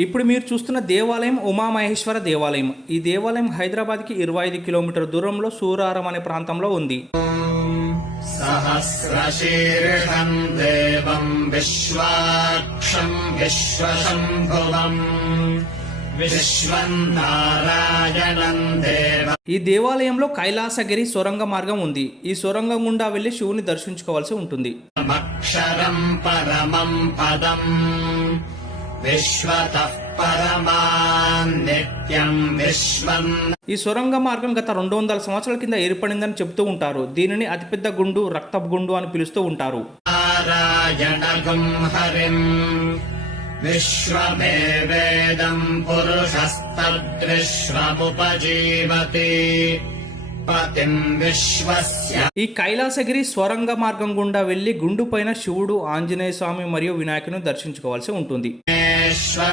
ఇప్పుడు మీరు చూస్తున్న దేవాలయం ఉమామహేశ్వర దేవాలయం. ఈ దేవాలయం హైదరాబాద్కి 25 కిలోమీటర్ల దూరంలో సూరారం అనే ప్రాంతంలో ఉంది. సహస్రశీర్షం దేవం విశ్వాక్షం విశ్వశంభువం విశ్వం నారాయణం దేవం. ఈ దేవాలయంలో కైలాసగిరి సొరంగ మార్గం ఉంది. ఈ సొరంగం గుండా వెళ్లి శివుని దర్శించుకోవాల్సి ఉంటుంది. అక్షరం పరమం పదం విశ్వతః పరమాన్ నిత్యం విశ్వం. ఈ సొరంగ మార్గం గత 200 సంవత్సరాల కింద ఏర్పడిందని చెబుతూ ఉంటారు. దీనిని అతిపెద్ద గుండు, రక్తపు గుండు అని పిలుస్తూ ఉంటారు. నారాయణగం హరిం విశ్వమేవేదం పురుషస్తద్విశ్వముపజీవతి పతిం విశ్వస్య. ఈ కైలాసగిరి స్వరంగ మార్గం గుండా వెళ్లి గుండు పైన శివుడు, ఆంజనేయ స్వామి మరియు వినాయకుని దర్శించుకోవాల్సి ఉంటుంది.